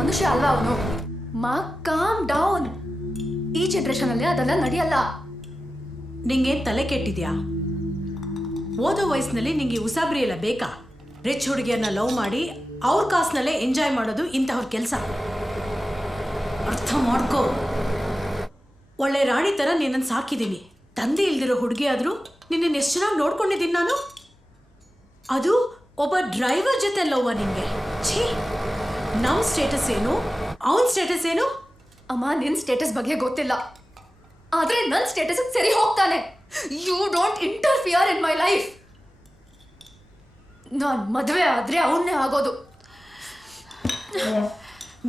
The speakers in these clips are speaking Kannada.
ಮನುಷ್ಯ ಅಲ್ವಾ ಅವನು. ಮಾ ಕಾಮ್ ಡೌನ್. ಈ ಜನರೇಷನ್ ಅಲ್ಲಿ ಅದೆಲ್ಲ ನಡೆಯಲ್ಲ. ನಿಂಗೆ ತಲೆ ಕೆಟ್ಟಿದ್ಯಾ? ಓದೋ ವಯಸ್ಸಿನಲ್ಲಿ ನಿಂಗೆ ಉಸಾಬ್ರಿ ಎಲ್ಲ ಬೇಕಾ? ರಿಚ್ ಹುಡುಗಿಯನ್ನ ಲವ್ ಮಾಡಿ ಅವ್ರ ಕಾಸ್ನಲ್ಲೇ ಎಂಜಾಯ್ ಮಾಡೋದು ಇಂತಹವ್ರ ಕೆಲಸ. ಅರ್ಥ ಮಾಡ್ಕೋ. ಒಳ್ಳೆ ರಾಣಿ ಥರ ನಿನ್ನನ್ನು ಸಾಕಿದ್ದೀನಿ. ತಂದೆ ಇಲ್ದಿರೋ ಹುಡುಗಿ ಆದರೂ ನಿನ್ನನ್ನು ಎಷ್ಟು ಚೆನ್ನಾಗಿ ನೋಡ್ಕೊಂಡಿದ್ದೀನಿ ನಾನು. ಅದು ಒಬ್ಬ ಡ್ರೈವರ್ ಜೊತೆ ಲವ್ವ ನಿಂಗೆ? ಛೀ, ನಮ್ಮ ಸ್ಟೇಟಸ್ ಏನು, ಅವನ ಸ್ಟೇಟಸ್ ಏನು? ಅಮ್ಮ, ನಿನ್ ಸ್ಟೇಟಸ್ ಬಗ್ಗೆ ಗೊತ್ತಿಲ್ಲ, ಆದ್ರೆ ನನ್ನ ಸ್ಟೇಟಸ್ ಸರಿ ಹೋಗ್ತಾನೆ. You don't interfere in my life. ನಾನು ಮದುವೆ ಆದ್ರೆ ಅವನ್ನೇ ಆಗೋದು.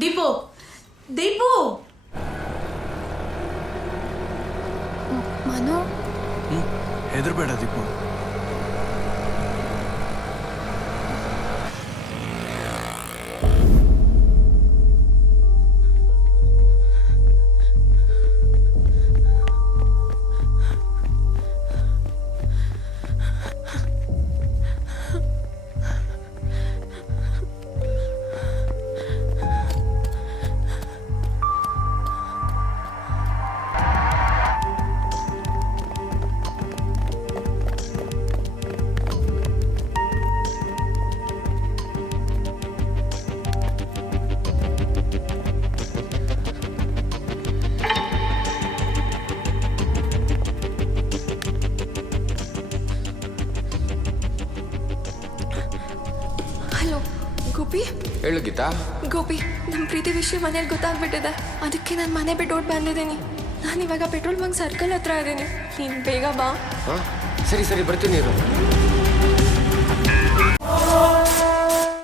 ದೀಪು, ದೀಪು, ಮನು, ಹೆದರ್ಬೇಡ ದೀಪು. ಗೋಪಿ, ಹೇಳು ಗೀತಾ. ಗೋಪಿ, ನಮ್ಮ ಪ್ರೀತಿ ವಿಷಯ ಮನೇಲಿ ಗೊತ್ತಾಗ್ಬಿಟ್ಟಿದೆ. ಅದಕ್ಕೆ ನಾನು ಮನೆ ಬಿಟ್ಟು ಓಡ್ ಬಂದಿದ್ದೀನಿ. ನಾನು ಇವಾಗ ಪೆಟ್ರೋಲ್ ಬಂಕ್ ಸರ್ಕಲ್ ಹತ್ರ ಇದ್ದೀನಿ. ನೀನು ಬೇಗ ಬಾ. ಹಾಂ, ಸರಿ ಬರ್ತೀನಿ ಇರು.